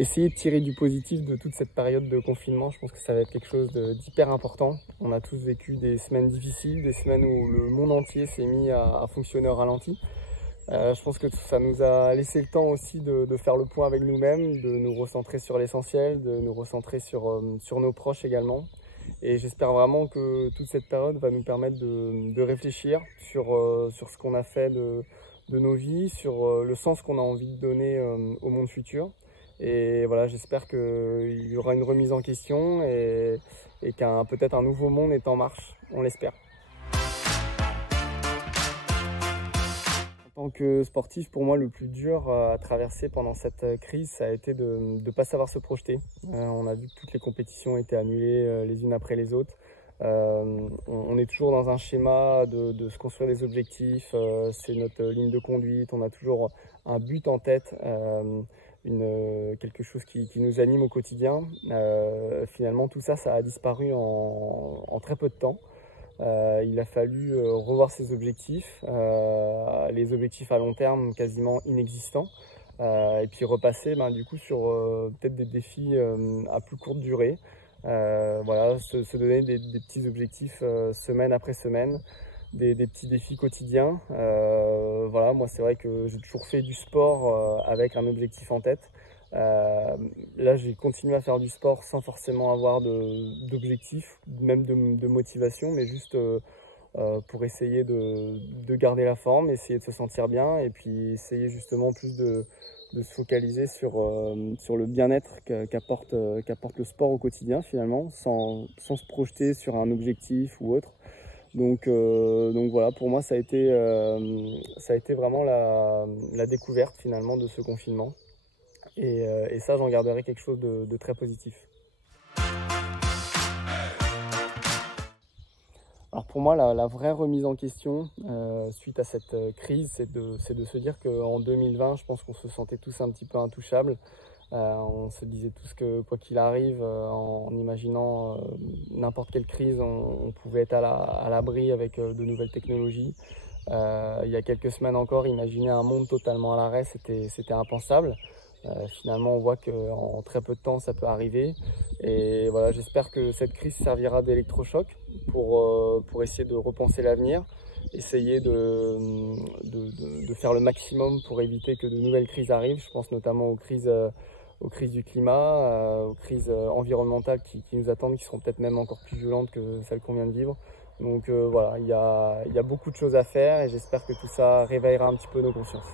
essayer de tirer du positif de toute cette période de confinement. Je pense que ça va être quelque chose d'hyper important. On a tous vécu des semaines difficiles, des semaines où le monde entier s'est mis à fonctionner au ralenti. Je pense que ça nous a laissé le temps aussi de faire le point avec nous-mêmes, de nous recentrer sur l'essentiel, de nous recentrer sur nos proches également. Et j'espère vraiment que toute cette période va nous permettre de réfléchir sur ce qu'on a fait de nos vies, sur le sens qu'on a envie de donner au monde futur. Et voilà, j'espère qu'il y aura une remise en question et peut-être un nouveau monde est en marche, on l'espère. En tant que sportif, pour moi, le plus dur à traverser pendant cette crise, ça a été de ne pas savoir se projeter. On a vu que toutes les compétitions étaient annulées les unes après les autres. On est toujours dans un schéma de se construire des objectifs, c'est notre ligne de conduite, on a toujours un but en tête, quelque chose qui nous anime au quotidien. Finalement, tout ça, ça a disparu en très peu de temps. Il a fallu revoir ses objectifs, les objectifs à long terme quasiment inexistants, et puis repasser du coup sur peut-être des défis à plus courte durée. Voilà, se donner des petits objectifs semaine après semaine, des petits défis quotidiens. Voilà, moi c'est vrai que j'ai toujours fait du sport avec un objectif en tête. Là j'ai continué à faire du sport sans forcément avoir d'objectif, même de motivation, mais juste pour essayer de garder la forme, essayer de se sentir bien et puis essayer justement plus de se focaliser sur le bien-être qu'apporte le sport au quotidien finalement, sans se projeter sur un objectif ou autre. Donc voilà, pour moi ça a été vraiment la découverte finalement de ce confinement. Et ça, j'en garderai quelque chose de très positif. Alors pour moi, la vraie remise en question suite à cette crise, c'est de se dire qu'en 2020, je pense qu'on se sentait tous un petit peu intouchables. On se disait tous que quoi qu'il arrive, en imaginant n'importe quelle crise, on pouvait être à l'abri avec de nouvelles technologies. Il y a quelques semaines encore, imaginer un monde totalement à l'arrêt, c'était impensable. Finalement, on voit qu'en très peu de temps, ça peut arriver. Et voilà, j'espère que cette crise servira d'électrochoc pour essayer de repenser l'avenir, essayer de faire le maximum pour éviter que de nouvelles crises arrivent. Je pense notamment aux crises du climat, aux crises environnementales qui nous attendent, qui seront peut-être même encore plus violentes que celles qu'on vient de vivre. Donc voilà, il y a beaucoup de choses à faire et j'espère que tout ça réveillera un petit peu nos consciences.